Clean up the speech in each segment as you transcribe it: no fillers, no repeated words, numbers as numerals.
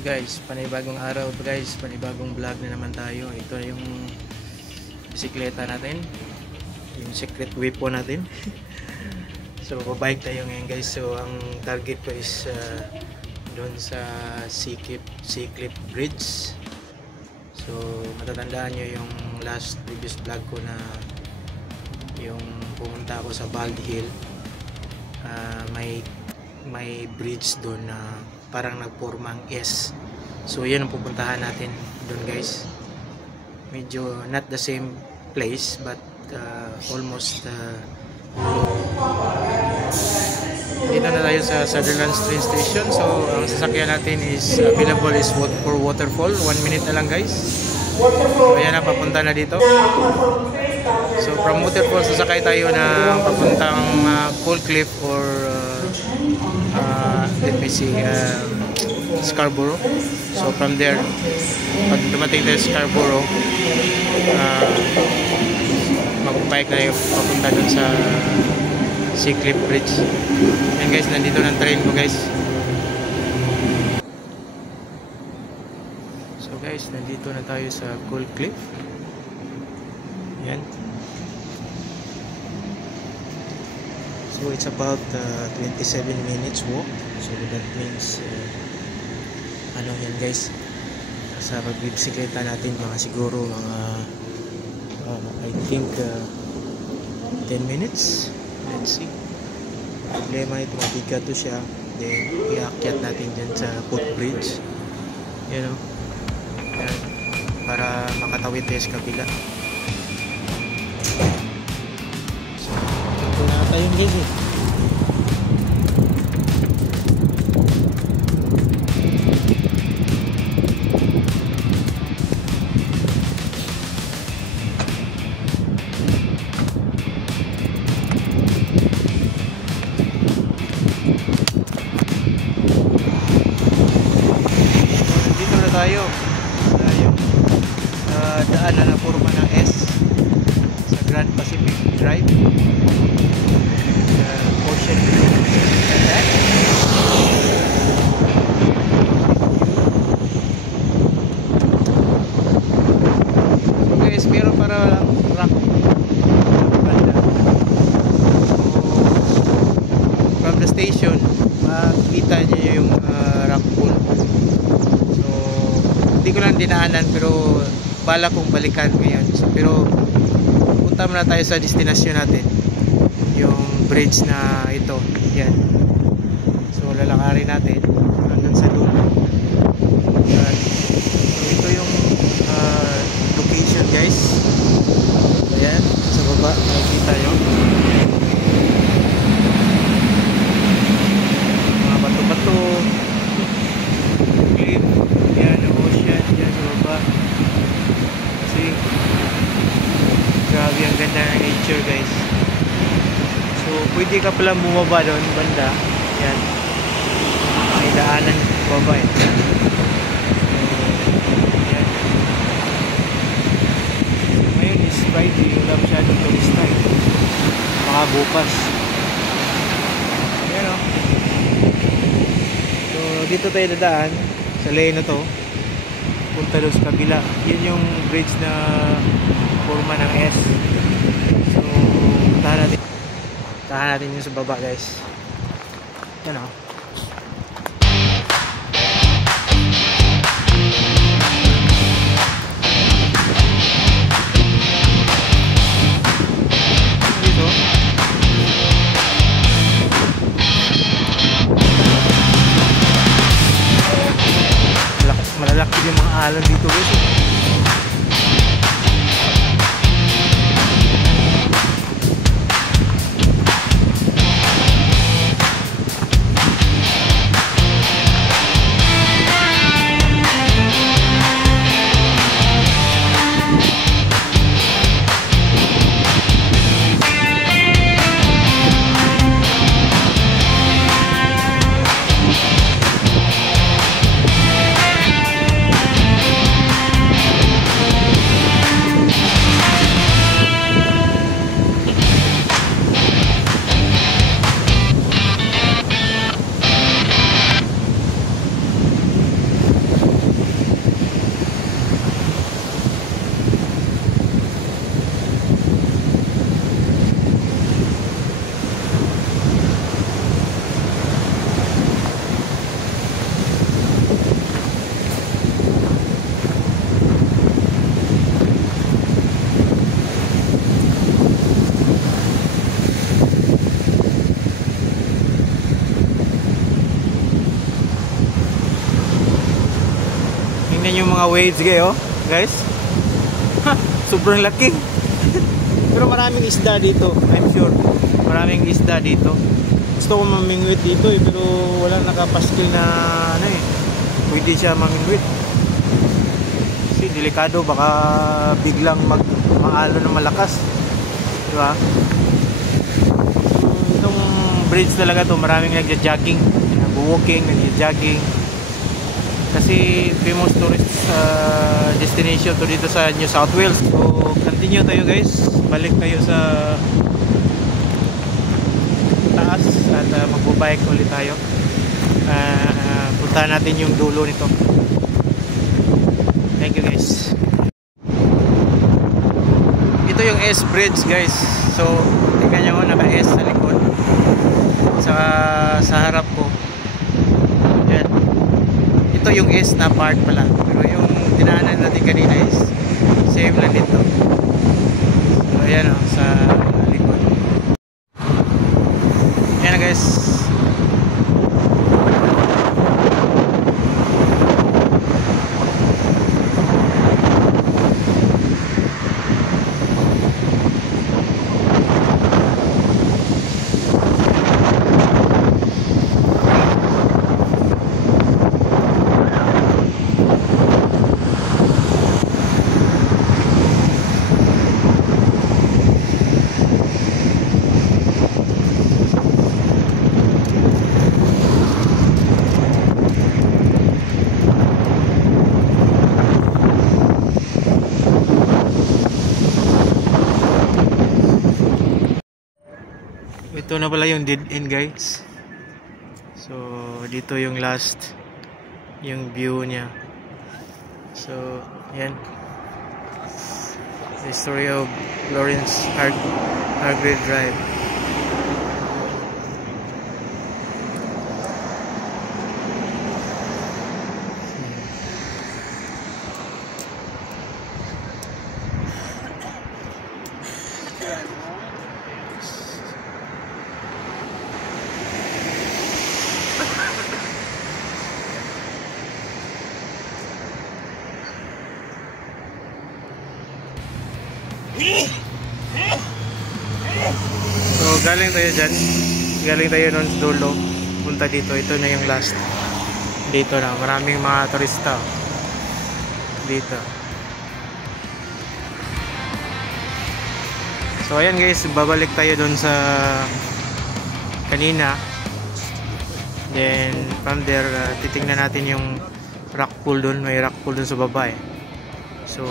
So guys, panibagong araw to guys, panibagong vlog na naman tayo. Ito yung bisikleta natin, yung secret weapon natin. So babike tayo ngayon guys. So ang target ko is doon sa Seacliff Bridge. So matatandaan nyo yung last previous vlog ko na yung pumunta ako sa Bald Hill. May bridge doon na parang nagpormang S. So yan ang pupuntahan natin doon guys. Medyo not the same place but almost dito na tayo sa Sutherland train station. So ang sasakyan natin is available is for waterfall. 1 minute na lang guys. So ayan na, papunta na dito. So from waterfall sasakay tayo na papuntang Cold Cliff or let me see, Scarborough. So from there, pag dumating tayo sa Scarborough, mag-bike na yung papunta dun sa Seacliff Bridge. Yan guys, nandito ng train ko guys. So guys, nandito na tayo sa Cold Cliff. Yan. So it's about 27 minutes walk. So that means ano yan guys, sa pagbibisikleta natin mga siguro mga I think 10 minutes. Let's see. Problema ito, mabigat to siya. Then iakyat natin dyan sa footbridge, you know, yan, para makatawid tayo sa kabila. So ito na tayong gigi. Tayo daan na naporma ng S sa Grand Pacific Drive, Ocean View. So guys, meron para rock banda. So from the station makikita nyo yung rock pool. Hindi ko lang dinaanan pero bala kong balikan ngayon. So, pero punta muna tayo sa destinasyon natin, yung bridge na ito. Yan. So lalakarin natin hanggang sa dulo. So ito yung location guys. Ayan, sa baba makikita nyo mga bato-bato, cliff. Yan, ocean dyan sa baba. Kasi grabe ang ganda ng nature guys. So pwede ka pala bumaba doon banda. Yan, may daanan baba eh. So, yan. Ngayon is Friday, wala masyadong turista eh. Baka bukas. Yan o. So dito tayo dadaan sa lane na to, punta doon sa kabila. Yun yung bridge na forma ng S. So tahan natin yung sa baba guys. Yan o. Malalaki yung mga alon dito guys. Yan yung mga waves guys. Sobrang laki. Pero maraming isda dito, I'm sure. Maraming isda dito. Gusto ko mamingwit dito pero walang nakapaskil na pwede siya mamingwit. Kasi delikado, baka biglang maalo na malakas. Diba? Itong bridge talaga to, maraming nagja-jogging, nag-walking, nagja-jogging. Kasi famous tourist destination to dito sa New South Wales. So continue tayo guys, balik tayo sa taas at magbabike ulit tayo. Puntahan natin yung dulo nito. Thank you guys. Ito yung S Bridge guys. So tingnan nyo, naka S sa likod, sa harap ko. Yan. Ito yung S na part pala, pero yung dinaanan natin kanina is same lang dito. So ayan sa likod. Ayan guys. Ito na pala yung dead end guys. So dito yung last, yung view niya. So yan, the story of Lawrence Hargrave Drive. So galing tayo dyan, galing tayo nun sa dulo, punta dito. Ito na yung last. Dito na, maraming mga turista dito. So ayan guys, babalik tayo dun sa kanina. Then from there, titingnan natin yung rock pool dun. May rock pool dun sa baba eh. So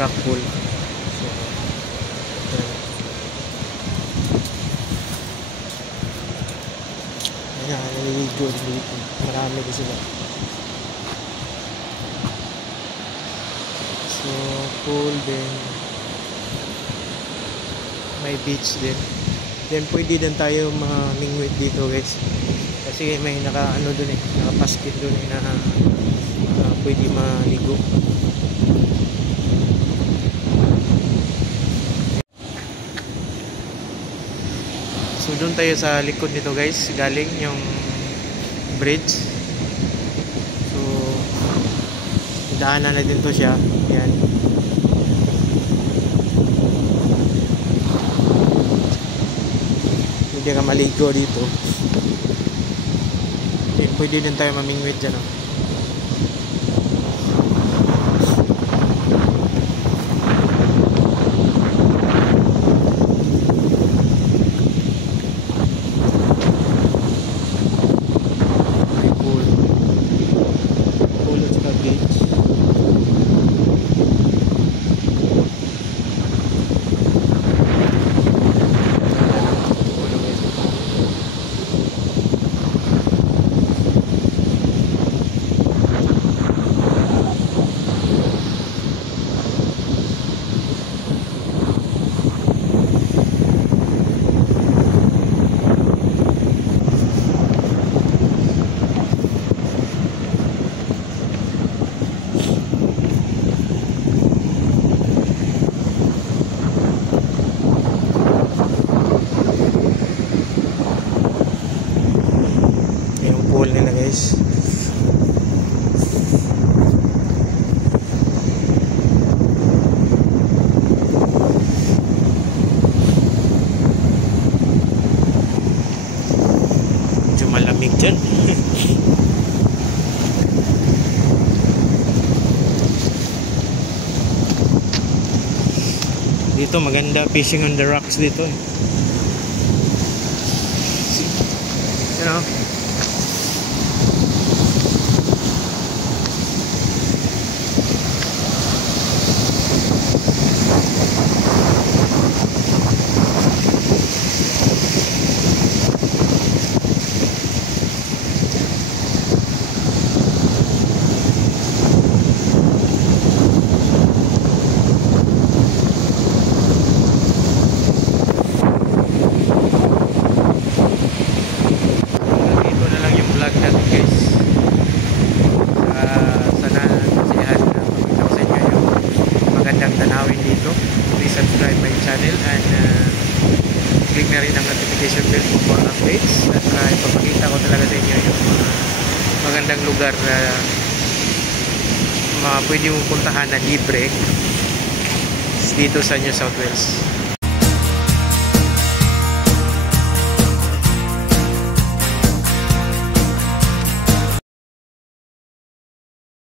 rock pool. So, ayan, naliligo dito. Marami din sila. So, pool din. May beach din. Then, pwede din tayo mamingwit dito guys. Kasi may naka-ano dun naka-basket dun na pwede maligo. So doon tayo sa likod nito guys, galing yung bridge. So daanan na din to siya. Yan. Pwede ka maligo dito. Pwede din tayo mamingwit dyan. Dito maganda fishing on the rocks dito. You know. Please subscribe my channel and click na rin ang notification bell for more updates at ipapakita ko talaga sa inyo yung mga magandang lugar na pwede mong puntahan na libre dito sa New South Wales.